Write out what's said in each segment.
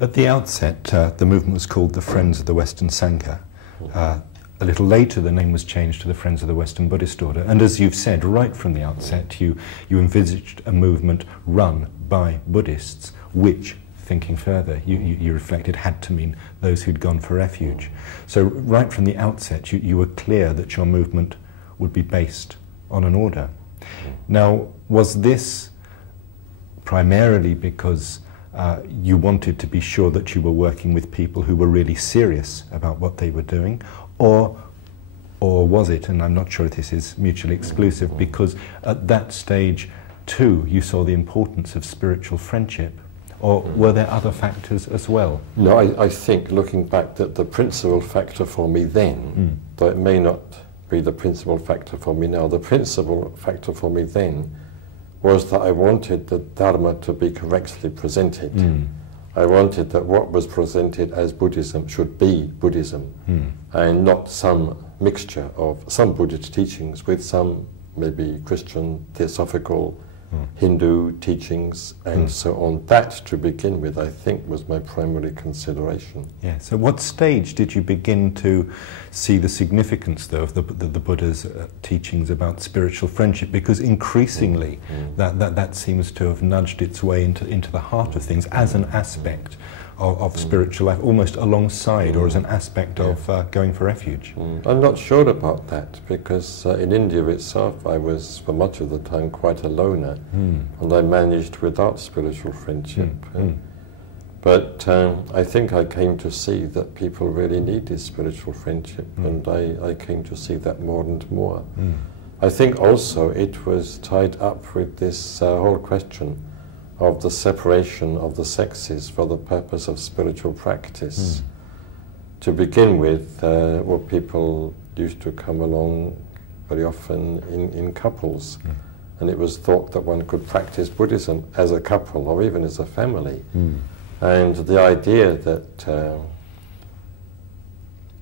At the outset, the movement was called the Friends of the Western Sangha. A little later, the name was changed to the Friends of the Western Buddhist Order. And as you've said, right from the outset, you envisaged a movement run by Buddhists, which, thinking further, you reflected had to mean those who'd gone for refuge. So right from the outset, you were clear that your movement would be based on an order. Now, was this primarily because you wanted to be sure that you were working with people who were really serious about what they were doing, or was it, and I'm not sure if this is mutually exclusive, because at that stage too you saw the importance of spiritual friendship, or were there other factors as well? No, I think, looking back, that the principal factor for me then, though it may not be the principal factor for me now, the principal factor for me then was that I wanted the Dharma to be correctly presented. I wanted that what was presented as Buddhism should be Buddhism, and not some mixture of some Buddhist teachings with some maybe Christian, theosophical, Hindu teachings, and so on. That, to begin with, I think was my primary consideration. Yeah. So what stage did you begin to see the significance, though, of the Buddha's teachings about spiritual friendship? Because increasingly that seems to have nudged its way into the heart of things as an aspect of spiritual life, almost alongside or as an aspect of going for refuge. I'm not sure about that, because in India itself I was for much of the time quite a loner, and I managed without spiritual friendship. But I think I came to see that people really needed spiritual friendship, and I came to see that more and more. I think also it was tied up with this whole question of the separation of the sexes for the purpose of spiritual practice. To begin with, people used to come along very often in couples, and it was thought that one could practice Buddhism as a couple or even as a family. And the idea that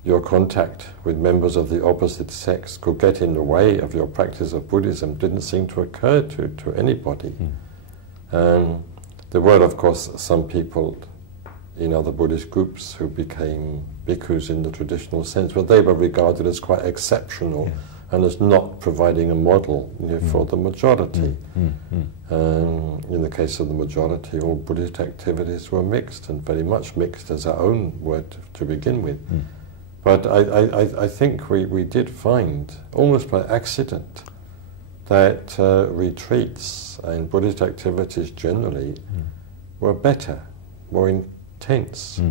your contact with members of the opposite sex could get in the way of your practice of Buddhism didn't seem to occur to anybody. There were, of course, some people in other Buddhist groups who became bhikkhus in the traditional sense, but they were regarded as quite exceptional and as not providing a model for the majority. In the case of the majority, all Buddhist activities were mixed, and very much mixed as our own word to begin with. But I think we did find, almost by accident, that retreats and Buddhist activities generally were better, more intense,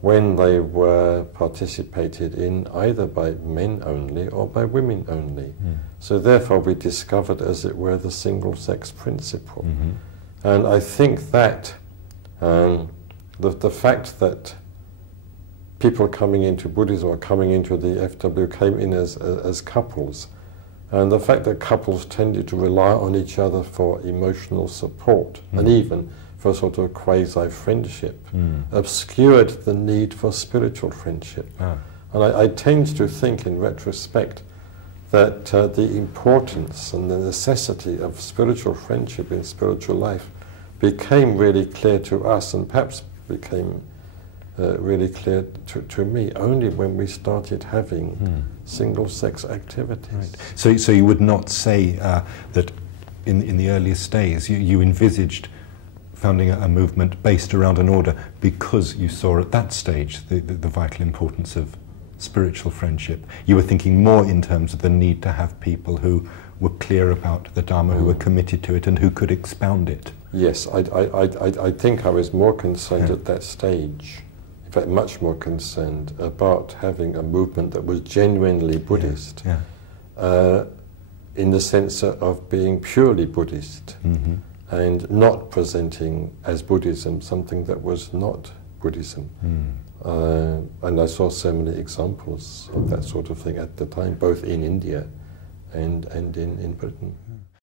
when they were participated in either by men only or by women only. So therefore we discovered, as it were, the single-sex principle. And I think that the fact that people coming into Buddhism or coming into the FW came in as couples, and the fact that couples tended to rely on each other for emotional support, and even for sort of quasi-friendship, obscured the need for spiritual friendship. And I tend to think, in retrospect, that the importance and the necessity of spiritual friendship in spiritual life became really clear to us, and perhaps became really clear to me only when we started having single-sex activities. Right. So you would not say that in the earliest days you envisaged founding a movement based around an order because you saw at that stage the vital importance of spiritual friendship. You were thinking more in terms of the need to have people who were clear about the Dharma, who were committed to it and who could expound it. Yes, I think I was more concerned at that stage, in fact much more concerned about having a movement that was genuinely Buddhist, in the sense of being purely Buddhist, and not presenting as Buddhism something that was not Buddhism. And I saw so many examples of that sort of thing at the time, both in India and in Britain.